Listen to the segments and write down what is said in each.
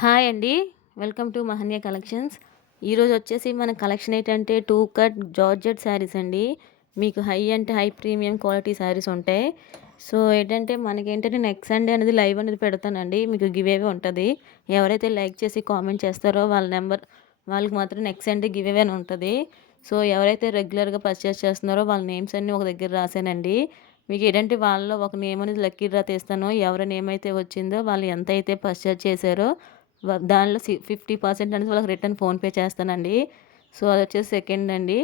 Hi అండి. Welcome to Mahanya collections. ఈరోజు వచ్చేసి మన కలెక్షన్ ఏంటంటే టూ కట్ జార్జెట్ శారీస్ అండి. మీకు హై అంటే హై ప్రీమియం క్వాలిటీ శారీస్ ఉంటాయి. సో ఏంటంటే మనకి ఏంటంటే నెక్స్ట్ సండే అనేది లైవ్ అనేది పెడతానండి. మీకు గివేవే ఉంటుంది. ఎవరైతే లైక్ చేసి కామెంట్ చేస్తారో వాళ్ళ నెంబర్ వాళ్ళకి మాత్రం నెక్స్ట్ సండే గివేవే అని ఉంటుంది. సో ఎవరైతే రెగ్యులర్గా పర్చేస్ చేస్తున్నారో వాళ్ళ నేమ్స్ అన్నీ ఒక దగ్గర రాశానండి మీకు ఏంటంటే వాళ్ళలో ఒక నేమ్ అనేది లక్కీ డ్రా తీస్తాను. ఎవరి నేమ్ అయితే వచ్చిందో వాళ్ళు ఎంత అయితే పర్చేస్ చేశారో దానిలో ఫిఫ్టీ పర్సెంట్ అనేది వాళ్ళకి రిటర్న్ ఫోన్పే చేస్తానండి. సో అది వచ్చేసి సెకండ్ అండి.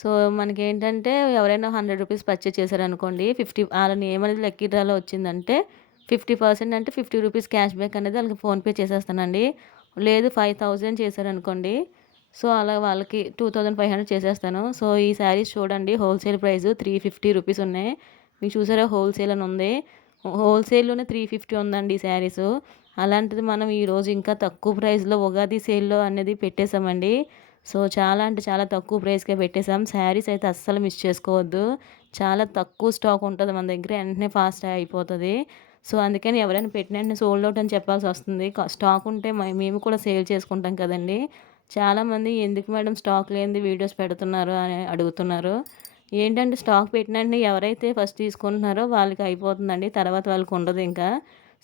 సో మనకి ఏంటంటే ఎవరైనా హండ్రెడ్ రూపీస్ పర్చేజ్ చేశారనుకోండి ఫిఫ్టీ వాళ్ళని ఏమనేది లక్కీ వచ్చిందంటే ఫిఫ్టీ పర్సెంట్ అంటే ఫిఫ్టీ రూపీస్ క్యాష్ బ్యాక్ అనేది వాళ్ళకి ఫోన్పే చేసేస్తానండి. లేదు ఫైవ్ థౌజండ్ చేశారనుకోండి సో అలా వాళ్ళకి టూ థౌజండ్ ఫైవ్ హండ్రెడ్ చేసేస్తాను. సో ఈ శారీస్ చూడండి wholesale price three fifty rupees ఉన్నాయి. మీకు చూసారా హోల్సేల్ అని ఉంది. హోల్సేల్లోనే త్రీ ఫిఫ్టీ ఉందండి ఈ శారీస్. అలాంటిది మనం ఈరోజు ఇంకా తక్కువ ప్రైస్లో ఉగాది సేల్లో అనేది పెట్టేశామండి. సో చాలా అంటే చాలా తక్కువ ప్రైస్కే పెట్టేసాం శారీస్ అయితే అస్సలు మిస్ చేసుకోవద్దు. చాలా తక్కువ స్టాక్ ఉంటుంది మన దగ్గర వెంటనే ఫాస్ట్ అయిపోతుంది. సో అందుకని ఎవరైనా పెట్టిన సోల్డ్ అవుట్ అని చెప్పాల్సి వస్తుంది. స్టాక్ ఉంటే మేము కూడా సేల్ చేసుకుంటాం కదండి. చాలామంది ఎందుకు మేడం స్టాక్ లేనిది వీడియోస్ పెడుతున్నారు అని అడుగుతున్నారు. ఏంటంటే స్టాక్ పెట్టిన ఎవరైతే ఫస్ట్ తీసుకుంటున్నారో వాళ్ళకి అయిపోతుందండి. తర్వాత వాళ్ళకి ఉండదు ఇంకా.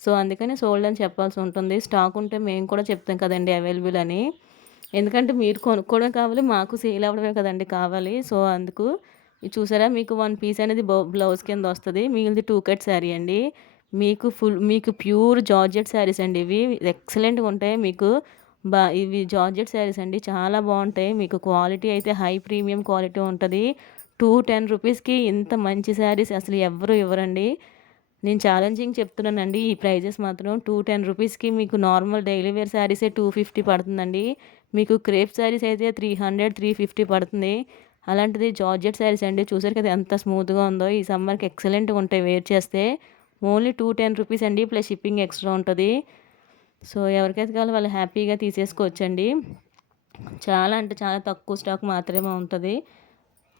సో అందుకని సోల్డ్ అని చెప్పాల్సి ఉంటుంది. స్టాక్ ఉంటే మేము కూడా చెప్తాం కదండి అవైలబుల్ అని. ఎందుకంటే మీరు కొనుక్కోవడం కావాలి మాకు సేల్ అవ్వడమే కదండి కావాలి. సో అందుకు చూసారా మీకు వన్ పీస్ అనేది బ్లౌజ్ కింద వస్తుంది. మిగిలింది టూ కట్ శారీ అండి. మీకు ఫుల్ మీకు ప్యూర్ జార్జెట్ శారీస్ అండి ఇవి. ఎక్సలెంట్గా ఉంటాయి మీకు. బా ఇవి జార్జెట్ శారీస్ అండి. చాలా బాగుంటాయి. మీకు క్వాలిటీ అయితే హై ప్రీమియం క్వాలిటీ ఉంటుంది. టూ టెన్ రూపీస్కి ఇంత మంచి శారీస్ అసలు ఎవరు ఇవ్వరండి. నేను ఛాలెంజింగ్ చెప్తున్నానండి. ఈ ప్రైజెస్ మాత్రం టూ టెన్ రూపీస్కి మీకు నార్మల్ డైలీ వేర్ శారీసే టూ ఫిఫ్టీ పడుతుందండి. మీకు క్రేప్ శారీస్ అయితే త్రీ హండ్రెడ్ త్రీ ఫిఫ్టీ పడుతుంది. అలాంటిది జార్జెట్ శారీస్ అండి. చూసారు కదా ఎంత స్మూత్గా ఉందో. ఈ సమ్మర్కి ఎక్సలెంట్గా ఉంటాయి వేర్ చేస్తే. ఓన్లీ టూ టెన్ రూపీస్ అండి. ప్లస్ షిప్పింగ్ ఎక్స్ట్రా ఉంటుంది. సో ఎవరికైతే కావాలో వాళ్ళు హ్యాపీగా తీసేసుకోవచ్చండి. చాలా అంటే చాలా తక్కువ స్టాక్ మాత్రమే ఉంటుంది.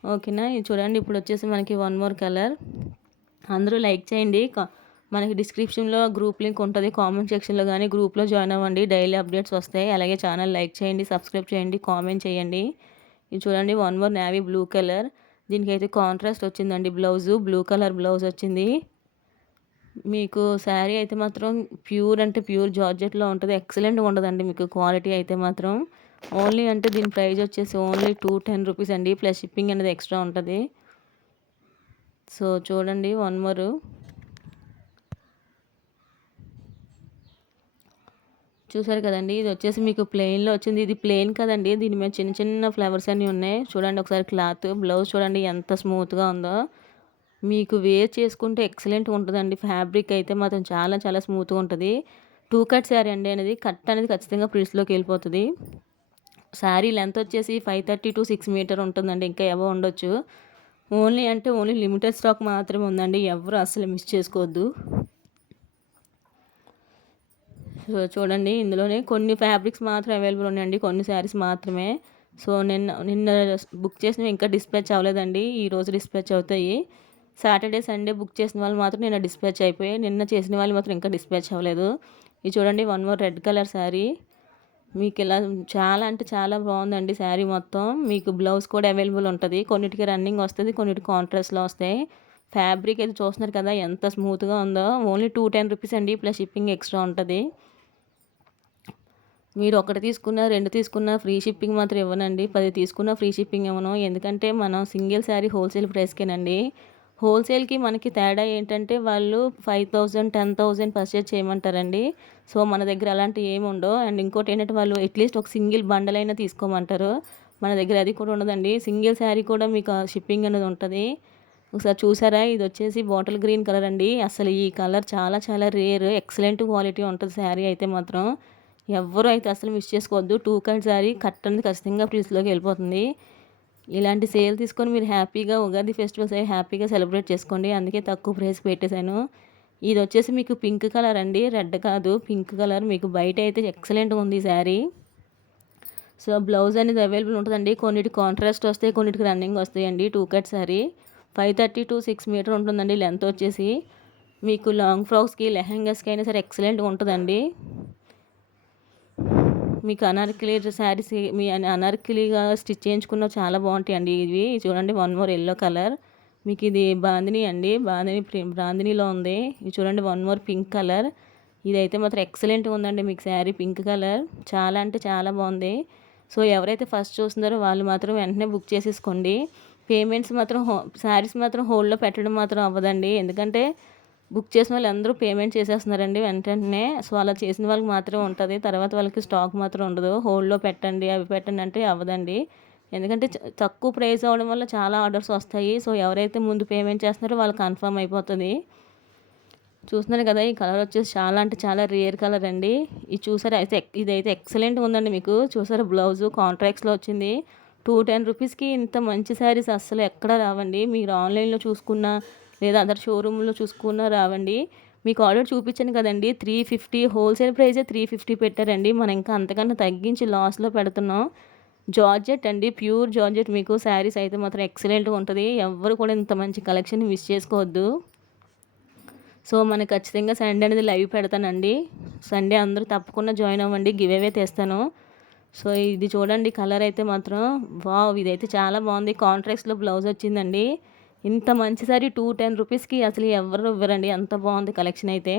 ఓకేనా ఇది చూడండి. ఇప్పుడు వచ్చేసి మనకి వన్ మోర్ కలర్ అందరూ లైక్ చేయండి. మనకి డిస్క్రిప్షన్లో గ్రూప్ లింక్ ఉంటుంది. కామెంట్ సెక్షన్లో కానీ గ్రూప్లో జాయిన్ అవ్వండి. డైలీ అప్డేట్స్ వస్తాయి. అలాగే ఛానల్ లైక్ చేయండి సబ్స్క్రైబ్ చేయండి కామెంట్ చేయండి. ఇది చూడండి one more navy blue colour. దీనికి అయితే కాంట్రాస్ట్ వచ్చిందండి. బ్లౌజు బ్లూ కలర్ బ్లౌజ్ వచ్చింది. మీకు శారీ అయితే మాత్రం ప్యూర్ అంటే ప్యూర్ జార్జెట్లో ఉంటుంది. ఎక్సలెంట్గా ఉంటుందండి మీకు క్వాలిటీ అయితే మాత్రం. ఓన్లీ అంటే దీని ప్రైస్ వచ్చేసి ఓన్లీ టూ టెన్ రూపీస్ అండి. ప్లస్ షిప్పింగ్ అనేది ఎక్స్ట్రా ఉంటుంది. సో చూడండి వన్ మోర్ చూసారు కదండి ఇది వచ్చేసి మీకు ప్లెయిన్లో వచ్చింది. ఇది ప్లెయిన్ కదండి దీని మీద చిన్న చిన్న ఫ్లవర్స్ అన్నీ ఉన్నాయి. చూడండి ఒకసారి క్లాత్ బ్లౌజ్ చూడండి ఎంత స్మూత్గా ఉందో. మీకు వేర్ చేసుకుంటే ఎక్సలెంట్ ఉంటుందండి. ఫ్యాబ్రిక్ అయితే మాత్రం చాలా చాలా స్మూత్గా ఉంటుంది. టూ కట్ శారీ అండి అనేది. కట్ అనేది ఖచ్చితంగా ప్రిల్స్లోకి వెళ్ళిపోతుంది. శారీ లెంత్ వచ్చేసి five thirty to six metre ఉంటుందండి. ఇంకా ఎవో ఉండొచ్చు. ఓన్లీ అంటే ఓన్లీ లిమిటెడ్ స్టాక్ మాత్రమే ఉందండి. ఎవరు అసలు మిస్ చేసుకోవద్దు. సో చూడండి ఇందులోనే కొన్ని ఫ్యాబ్రిక్స్ మాత్రం అవైలబుల్ ఉన్నాయండి. కొన్ని శారీస్ మాత్రమే. సో నిన్న నిన్న బుక్ చేసినవి ఇంకా డిస్పాచ్ అవ్వలేదండి. ఈరోజు డిస్పాచ్ అవుతాయి. సాటర్డే సండే బుక్ చేసిన వాళ్ళు మాత్రం నిన్న డిస్పాచ్ అయిపోయాయి. నిన్న చేసిన వాళ్ళు మాత్రం ఇంకా డిస్పాచ్ అవ్వలేదు. ఇది చూడండి one more red colour sari. మీకు ఇలా చాలా అంటే చాలా బాగుందండి శారీ మొత్తం. మీకు బ్లౌజ్ కూడా అవైలబుల్ ఉంటుంది. కొన్నిటికి రన్నింగ్ వస్తుంది కొన్నిటికి కాంట్రాస్ట్లో వస్తాయి. ఫ్యాబ్రిక్ అయితే చూస్తున్నారు కదా ఎంత స్మూత్గా ఉందో. ఓన్లీ టూ టెన్ రూపీస్ అండి ప్లస్ షిప్పింగ్ ఎక్స్ట్రా ఉంటుంది. మీరు ఒకటి తీసుకున్న రెండు తీసుకున్న ఫ్రీ షిప్పింగ్ మాత్రం ఇవ్వనండి. పది తీసుకున్న ఫ్రీ షిప్పింగ్ ఇవ్వను. ఎందుకంటే మనం సింగిల్ శారీ హోల్సేల్ ప్రైస్కేనండి హోల్సేల్కి మనకి తేడా ఏంటంటే వాళ్ళు five thousand ten thousand purchase చేయమంటారండి. So మన దగ్గర అలాంటివి ఏమి ఉండవు. అండ్ ఇంకోటి ఏంటంటే వాళ్ళు అట్లీస్ట్ ఒక సింగిల్ బండల్ అయినా తీసుకోమంటారు. మన దగ్గర అది కూడా ఉండదండి. సింగిల్ శారీ కూడా మీకు షిప్పింగ్ అనేది ఉంటుంది. ఒకసారి చూసారా? ఇది వచ్చేసి బాటిల్ గ్రీన్ కలర్ అండి. అసలు ఈ కలర్ చాలా చాలా రేర్. ఎక్సలెంట్ క్వాలిటీ ఉంటుంది శారీ అయితే మాత్రం. ఎవరు అయితే అసలు మిస్ చేసుకోవద్దు. టూ కట్ శారీ కట్ అనేది ఖచ్చితంగా ప్లీస్లోకి వెళ్ళిపోతుంది. ఇలాంటి సేల్ తీసుకొని మీరు హ్యాపీగా ఉగాది ఫెస్టివల్స్ అవి హ్యాపీగా సెలబ్రేట్ చేసుకోండి. అందుకే తక్కువ ప్రైస్కి పెట్టేశాను. ఇది వచ్చేసి మీకు పింక్ కలర్ అండి. రెడ్ కాదు పింక్ కలర్. మీకు బయట అయితే ఎక్సలెంట్గా ఉంది ఈ శారీ. సో బ్లౌజ్ అనేది అవైలబుల్ ఉంటుందండి. కొన్నిటి కాంట్రాస్ట్ వస్తాయి కొన్నిటికి రన్నింగ్ వస్తాయండి. Two cut sari. Five thirty to six metre ఉంటుందండి లెంత్ వచ్చేసి. మీకు లాంగ్ ఫ్రాక్స్కి లెహెంగాస్కి అయినా సరే ఎక్సలెంట్గా ఉంటుందండి. మీకు అనార్కలి శారీస్ మీ అనార్కిలీగా స్టిచ్ చేయించుకున్న చాలా బాగుంటాయండి ఇవి. చూడండి వన్ మోర్ ఎల్లో కలర్. మీకు ఇది బాందిని అండి. బాందిని బాందినిలో ఉంది. ఇది చూడండి వన్ మోర్ పింక్ కలర్. ఇదైతే మాత్రం ఎక్సలెంట్గా ఉందండి మీకు శారీ పింక్ కలర్. చాలా అంటే చాలా బాగుంది. సో ఎవరైతే ఫస్ట్ చూస్తున్నారో వాళ్ళు మాత్రం వెంటనే బుక్ చేసేసుకోండి. పేమెంట్స్ మాత్రం హో శారీస్ మాత్రం హోల్డ్లో పెట్టడం మాత్రం అవ్వదండి. ఎందుకంటే బుక్ చేసిన వాళ్ళు అందరూ పేమెంట్ చేసేస్తున్నారండి వెంటనే. సో అలా చేసిన వాళ్ళకి మాత్రమే ఉంటుంది. తర్వాత వాళ్ళకి స్టాక్ మాత్రం ఉండదు. హోల్డ్లో పెట్టండి అవి పెట్టండి అంటే అవ్వదండి. ఎందుకంటే తక్కువ ప్రైస్ అవ్వడం వల్ల చాలా ఆర్డర్స్ వస్తాయి. సో ఎవరైతే ముందు పేమెంట్ చేస్తున్నారో వాళ్ళు కన్ఫర్మ్ అయిపోతుంది. చూస్తున్నారు కదా ఈ కలర్ వచ్చేసి చాలా అంటే చాలా రేర్ కలర్ అండి. ఇది చూసారు? అయితే ఇదైతే ఎక్సలెంట్ ఉందండి మీకు. చూసారా? బ్లౌజు కాంట్రాక్ట్స్లో వచ్చింది. టూ టెన్ రూపీస్కి ఇంత మంచి శారీస్ అస్సలు ఎక్కడ రావండి. మీరు ఆన్లైన్లో చూసుకున్న లేదా అదర్ షోరూంలో చూసుకున్నా రావండి. మీకు ఆర్డర్ చూపించాను కదండి త్రీ ఫిఫ్టీ హోల్సేల్ ప్రైజే త్రీ ఫిఫ్టీ పెట్టారండి. మనం ఇంకా అంతకన్నా తగ్గించి లాస్లో పెడుతున్నాం. జార్జెట్ అండి ప్యూర్ జార్జెట్. మీకు శారీస్ అయితే మాత్రం ఎక్సలెంట్గా ఉంటుంది. ఎవరు కూడా ఇంత మంచి కలెక్షన్ మిస్ చేసుకోవద్దు. సో మనకు ఖచ్చితంగా సండే అనేది లైవ్ పెడతానండి. సండే అందరూ తప్పకుండా జాయిన్ అవ్వండి. గివ్ అవే తెస్తాను సో ఇది చూడండి కలర్ అయితే మాత్రం వావ్ ఇదైతే చాలా బాగుంది. కాంట్రాక్ట్స్లో బ్లౌజ్ వచ్చిందండి. ఇంత మంచి సారీ టూ టెన్ రూపీస్కి అసలు ఎవరు ఇవ్వరండి? అంత బాగుంది కలెక్షన్ అయితే.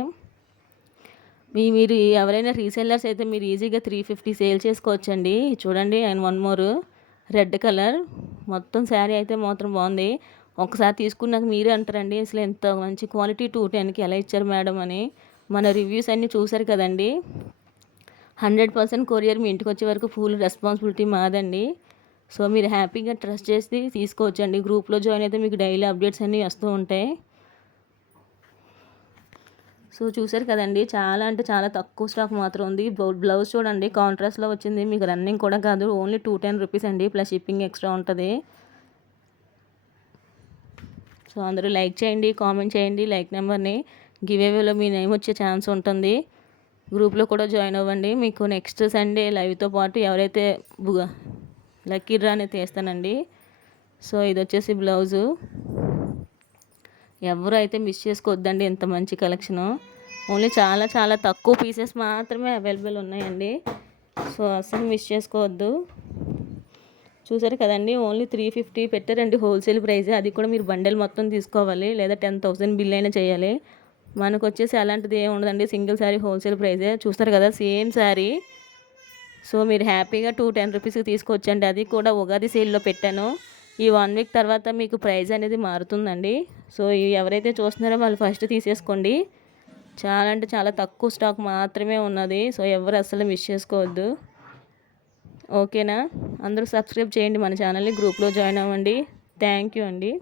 మీ మీరు ఎవరైనా రీసెల్లర్స్ అయితే మీరు ఈజీగా త్రీ ఫిఫ్టీ సేల్ చేసుకోవచ్చండి. చూడండి and one more red colour మొత్తం శారీ అయితే మాత్రం బాగుంది. ఒకసారి తీసుకున్నాక మీరే అంటారండి అసలు ఎంత మంచి క్వాలిటీ టూ టెన్కి ఎలా ఇచ్చారు మేడం అని. మన రివ్యూస్ అన్నీ చూసారు కదండి. హండ్రెడ్ పర్సెంట్ కొరియర్ మీ ఇంటికి వచ్చే వరకు ఫుల్ రెస్పాన్సిబిలిటీ మాదండి. సో మీరు హ్యాపీగా ట్రస్ట్ చేసి తీసుకోవచ్చండి. గ్రూప్లో జాయిన్ అయితే మీకు డైలీ అప్డేట్స్ అన్నీ వస్తూ ఉంటాయి. సో చూసారు కదండి చాలా అంటే చాలా తక్కువ స్టాక్ మాత్రం ఉంది. బ్లౌజ్ చూడండి కాంట్రాస్ట్లో వచ్చింది. మీకు రన్నింగ్ కూడా కాదు ఓన్లీ టూ టెన్ రూపీస్ అండి ప్లస్ షిప్పింగ్ ఎక్స్ట్రా ఉంటుంది. సో అందరూ లైక్ చేయండి కామెంట్ చేయండి లైక్ నెంబర్ని. గివ్ అవేలో మీ నేమ్ వచ్చే ఛాన్స్ ఉంటుంది. గ్రూప్లో కూడా జాయిన్ అవ్వండి. మీకు నెక్స్ట్ సండే లైవ్తో పాటు ఎవరైతే లక్కీ డ్రాని తీస్తానండి. సో ఇది వచ్చేసి బ్లౌజు. ఎవరు అయితే మిస్ చేసుకోవద్దండి ఇంత మంచి కలెక్షను ఓన్లీ చాలా చాలా తక్కువ పీసెస్ మాత్రమే అవైలబుల్ ఉన్నాయండి. సో అసలు మిస్ చేసుకోవద్దు. చూసారు కదండి ఓన్లీ త్రీ ఫిఫ్టీ పెట్టారండి హోల్సేల్ ప్రైస్ అది కూడా మీరు బండెల్ మొత్తం తీసుకోవాలి లేదా టెన్ థౌసండ్ బిల్ అయినా చేయాలి. మనకు వచ్చేసి అలాంటిది ఏమి ఉండదండి సింగిల్ శారీ హోల్సేల్ ప్రైజే చూస్తారు కదా సేమ్ శారీ సో మీరు హ్యాపీగా టూ టెన్ రూపీస్కి తీసుకొచ్చండి. అది కూడా ఉగాది సేల్లో పెట్టాను. ఈ వన్ వీక్ తర్వాత మీకు ప్రైస్ అనేది మారుతుందండి. సో ఎవరైతే చూస్తున్నారో వాళ్ళు ఫస్ట్ తీసేసుకోండి. చాలా అంటే చాలా తక్కువ స్టాక్ మాత్రమే ఉన్నది. సో ఎవరు అసలు మిస్ చేసుకోవద్దు. ఓకేనా? అందరూ సబ్స్క్రైబ్ చేయండి. మన ఛానల్ని గ్రూప్లో జాయిన్ అవ్వండి. థ్యాంక్ యూ అండి.